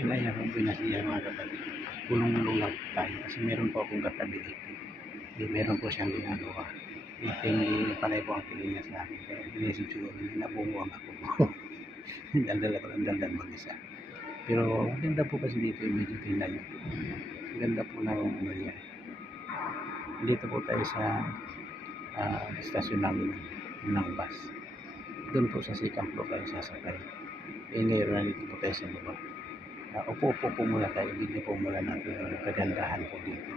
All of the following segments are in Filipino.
Kaya kung pinasiya mga kapatid, gulong-gulong lang tayo kasi meron po akong katabi dito. Meron po siyang ginagawa. Hindi panay po ang tingin niya sa akin. Kaya inisip siguro na nabunguan ako. Daldal ako ng daldal mag-isa. Pero maganda po kasi dito yung medyo tingnan niyo. Ganda po ng ano niya. Dito po tayo sa istasyon ng bus. Doon po sa second floor tayo sasakay. Ngayon nandito po tayo sa baba. Upo po muna tayo. Video po muna natin yung kagandahan po dito.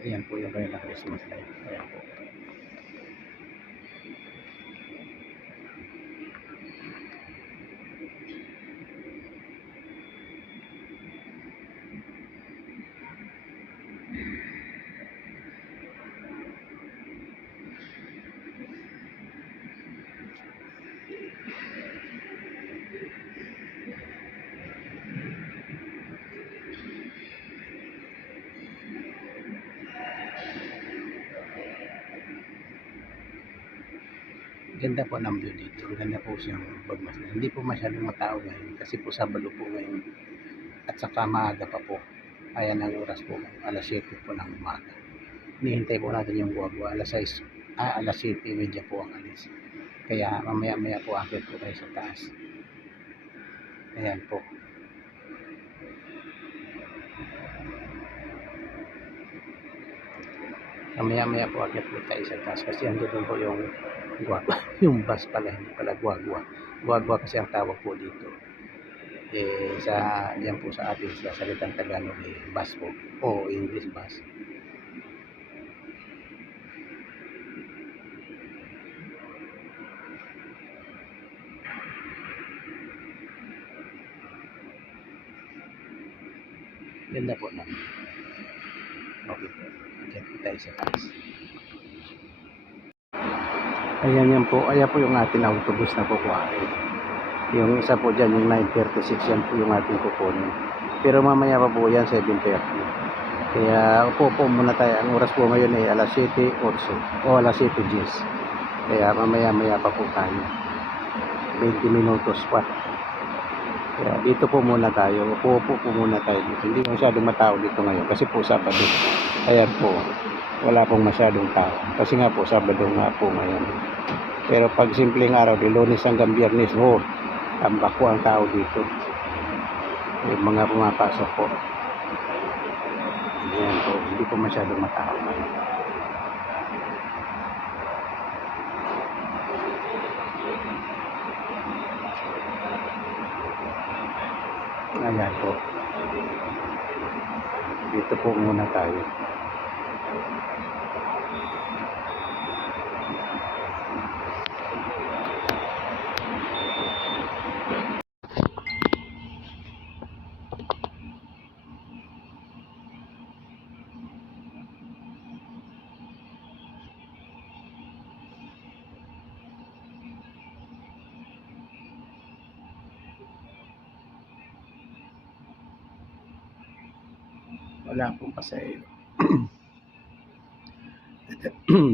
Ayan po yung kanilang Christmas light. Ayan po. Ganda po ng view dito. Ganda po siyang pagmasdan. Hindi po masyadong matao ngayon kasi po Sabado po ngayon. At saka maaga pa po. Ayan ang oras po. Alas 7 po ng umaga. Hinihintay po natin yung guwagwa. Alas 7:30 po ang alis. Kaya mamaya-maya po akit po tayo sa taas. Ayan po. Mamaya-maya po akit po tayo sa taas kasi andun po yung guwagwa. Yung bus pala, hindi pala guwagwa. Guwagwa kasi ang tawag po dito. Diyan po sa atin sa salitang Tagalog bus po o English bus. Ganda po naman. Okay po. Diyan po tayo sa taas. Ayan yan po. Ayan po yung ating autobus na kukuhain. Yung isa po dyan, yung 9:36 yan po yung ating kukunin. Pero mamaya pa po yan, 7:30. Kaya upo po muna tayo. Ang oras po ngayon ay alas 7:08 o alas 7:10. Kaya mamaya pa po tayo. 20 minutos pa. Kaya dito po muna tayo. Upo po muna tayo dito. Hindi masyadong matao dito ngayon kasi po Sabado. Ayan po. Wala pong masyadong tao. Kasi nga po Sabado nga po ngayon. Pero pag simpleng araw, di Lunes hanggang Biyernes, tambak po ang tao dito. Yung mga pumapasok po. Ayan po. Hindi po masyadong matao ngayon. Ayan po. Dito po muna tayo. Wala pong pasahero.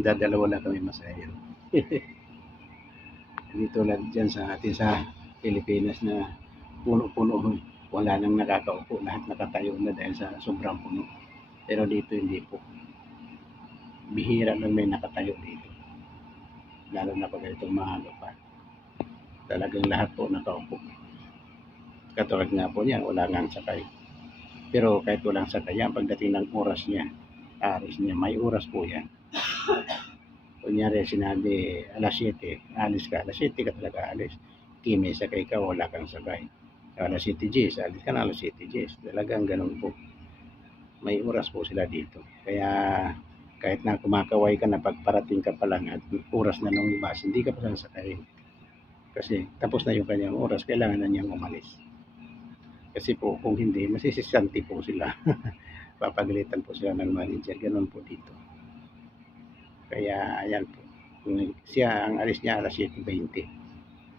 Dadalawa lang kami masahero. Dito lang dyan sa atin sa Pilipinas na puno-puno. Wala nang nakakaupo. Lahat nakatayo na dahil sa sobrang puno. Pero dito hindi po. Bihira lang may nakatayo dito. Lalo na pag itong maaga pa. Talagang lahat po nakaupo. Katulad nga po niyan, wala nang sakay. Pero kahit walang sakay yan, pagdating ng oras niya, aris niya, may oras po yan. Kunyari sinabi alas 7, alis ka, alas 7 ka talaga alis. May sakay ka, wala kang sakay. Alas 7:10, alis ka na alas 7:10. Talagang ganun po. May oras po sila dito. Kaya kahit na kumakaway ka na pagparating ka pa lang at oras na nung bus, hindi ka pa sasakay. Kasi tapos na yung kanyang oras, kailangan na niyang umalis. Kasi po kung hindi, masisisanti po sila. Papagalitan po sila ng manager. Ganun po dito. Kaya ayan po. Siya ang alis niya alas 7:20.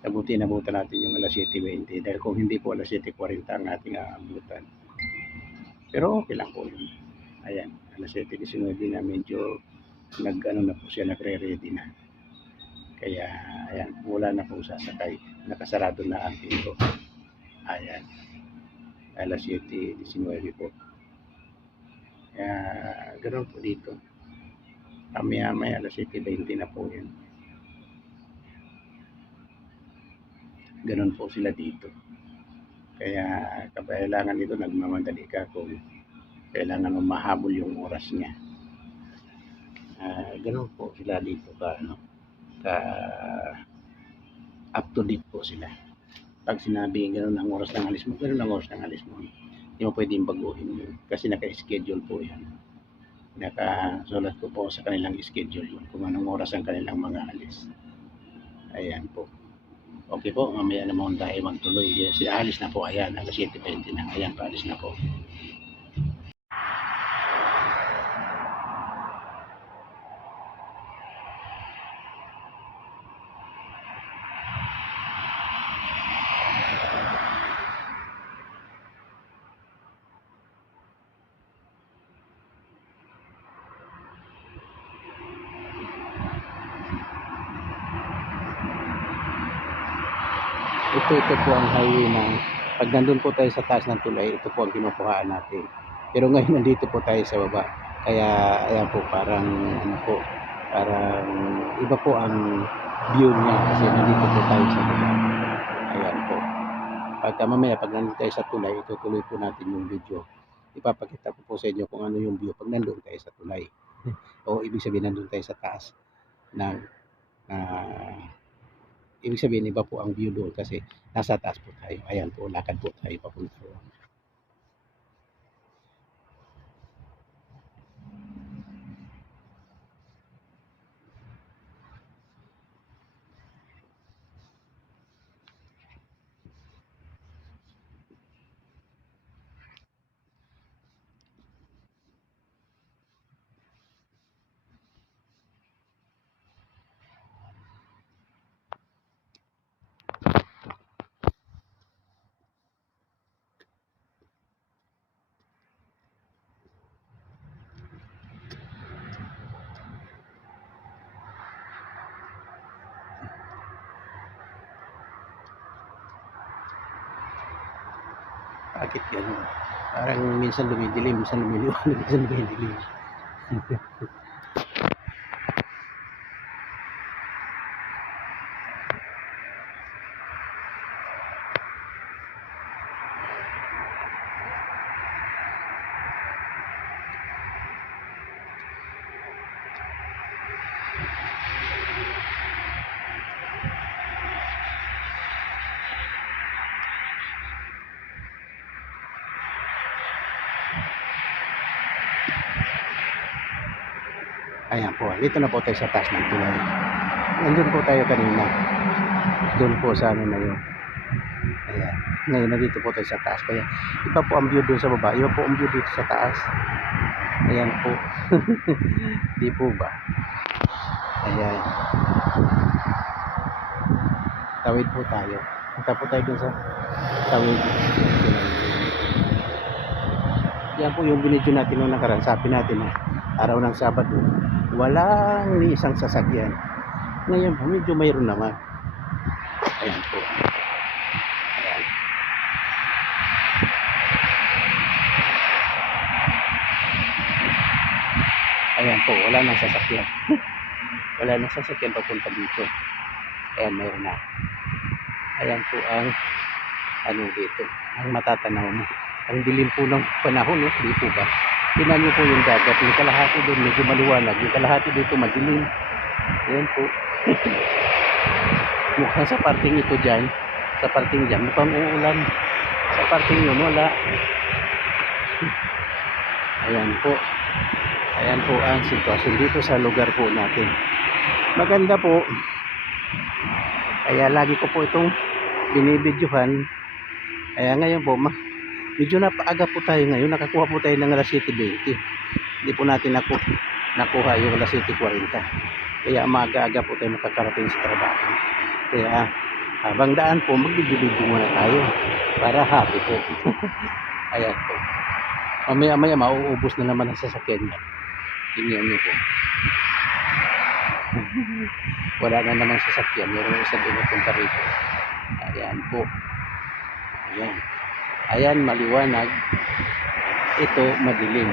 Nabuti natin yung alas 7:20 dahil kung hindi po alas 7:40 ang ating aabutan. Pero okay lang po yun. Ayan, alas 7:19 na medyo na po siya, nagre-ready na. Kaya ayan, wala na po sasakay. Nakasarado na ang pinto. Ayan. alas 7:19 po. Kaya ganoon po dito. Maya-maya alas 7:20 na po yan. Ganoon po sila dito. Kaya kailangan dito nagmamadali ka kung kailangan mo mahabol yung oras niya. Ganoon po sila dito ka up to date po sila. Pag sinabi ganoon ang oras ng alis mo, ganoon ang oras ng alis mo. Hindi mo pwedeng baguhin yun kasi naka-schedule po yan. Nakasulat ko po sa kanilang schedule yun kung anong oras ang kanilang mga alis. Ayan po. Okay po, mamaya naman tayo magtuloy. Yes, alis na po, ayan, alas 7:20 na. Ayan, paalis na po. Ito po ang highway ng pag nandun po tayo sa taas ng tulay, ito po ang kinukuhaan natin. Pero ngayon nandito po tayo sa baba. Kaya ayan po parang parang iba po ang view niya kasi nandito po tayo sa baba. Ayan po. Pagka mamaya pag nandun tayo sa tulay, itutuloy po natin yung video. Ipapakita ko po sa inyo kung ano yung view pag nandun tayo sa tulay. O ibig sabihin nandun tayo sa taas ng ibig sabihin iba po ang view doon kasi nasa taas po tayo. Ayan po, lakad po tayo papunta doon. Bakit gano'n? Parang minsan dumidilim, minsan lumiliwanag, minsan dumidilim. Ayan po, dito na po tayo sa taas ng tulay. Nandun po tayo kanina. Doon po sa ano na yun. Ayan. Ngayon nandito po tayo sa taas. Kaya iba po ang view doon sa baba. Iba po ang view dito sa taas. Ayan po. Di po ba? Ayan. Tawid po tayo. Punta po tayo doon sa tawid. Yan po yung binidyo natin nung nakaraan. Sabi natin na araw ng Sabado, walang ni isang sasakyan. Ngayon po, medyo mayroon naman. Ayan po. Ayan. Ayan po, wala nang sasakyan. Wala nang sasakyan papunta dito. Ayan, mayroon na. Ayan po ang ano dito, ang matatanaw mo. Ang dilim po ng panahon, di po ba? Tingnan niyo po yung dagat, yung kalahati doon medyo maliwanag, yung kalahati dito madilim. Ayan po. Mukhang sa parting ito dyan, sa parting dyan, mukhang uulan. Sa parting yun, wala. Ayan po. Ayan po ang sitwasyon dito sa lugar po natin. Maganda po. Kaya lagi ko po itong binibidyohan. Kaya ngayon po, medyo napaaga po tayo ngayon. Nakakuha po tayo ng alas 7:20. Hindi po natin nakuha yung alas 7:40. Kaya maaga-aga po tayo makakarating sa trabaho. Kaya habang daan po, mag-video-video muna tayo para happy po. Ayan po. Mamaya-maya mauubos na naman ang sasakyan niya. Tingnan niyo po. Wala na namang sasakyan. Meron isang pinupunta rito. Ayan po. Ayan. Ayan, maliwanag. Ito, madilim.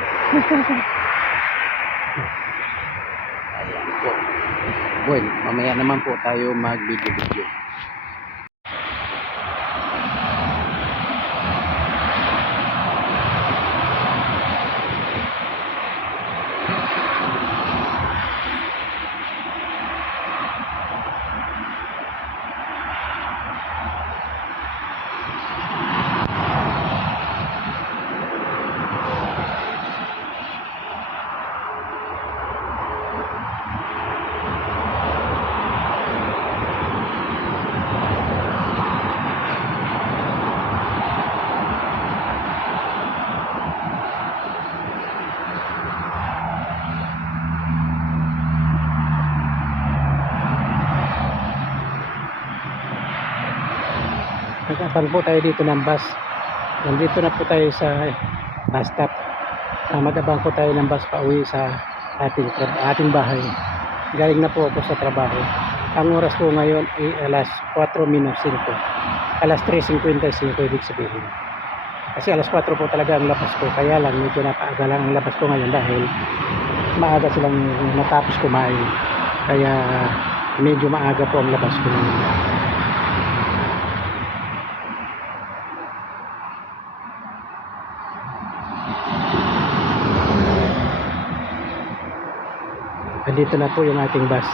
Ayan po. Well, mamaya naman po tayo mag-video-video. Nag-abang po tayo dito ng bus. Nandito na po tayo sa bus stop. Mag-abang po tayo ng bus pa uwi sa ating bahay. Galing na po ako sa trabaho. Ang oras po ngayon ay alas 4:05. Alas 3:55 ibig sabihin. Kasi alas 4 po talaga ang labas ko. Kaya lang medyo napaaga lang ang labas ko ngayon dahil maaga silang natapos kumain. Kaya medyo maaga po ang labas ko ngayon. Andito na po yung ating bus.